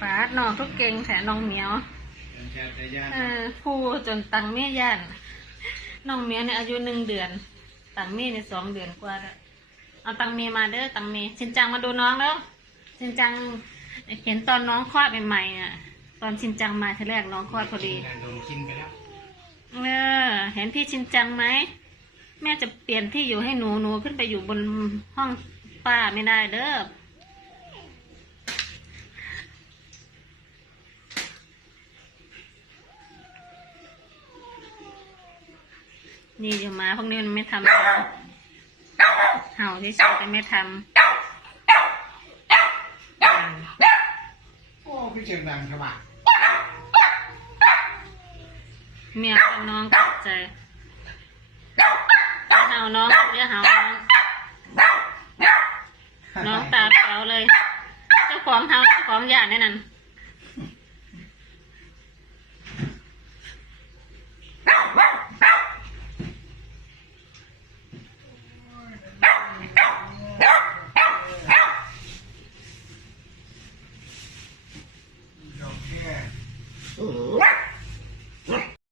ปาดน้องทุกเก่งแถน้องเหมียวเป็นแค่แต่ย่านเออพูจนตังเมียย่านน้องเหมียวเนี่ยอายุหนึ่งเดือน ตังเมียเนี่ยสองเดือนกว่าแล้วเอาตังเมียมาเด้อตังเมียชินจังมาดูน้องแล้วชินจังเห็นตอนน้องคลอดใหม่ๆเนี่ยตอนชินจังมาทีแรกน้องคลอดพอดีโดนกินไปแล้วเออเห็นพี่ชินจังไหมแม่จะเปลี่ยนที่อยู่ให้หนูหนูขึ้นไปอยู่บนห้องป้าไม่ได้เด้อ นี่อยู่มาพวกนี้มันไม่ทำอะไรเห่าที่สุดแต่ไม่ทำอ่าโอ้พี่เสียงดังใช่ปะเมียกับน้องตกใจอย่าเห่าน้องอย่าเห่าน้องน้องตาแป๋วเลย เจ้าของเฮาเจ้าของอย่างนี่นั่นโอเค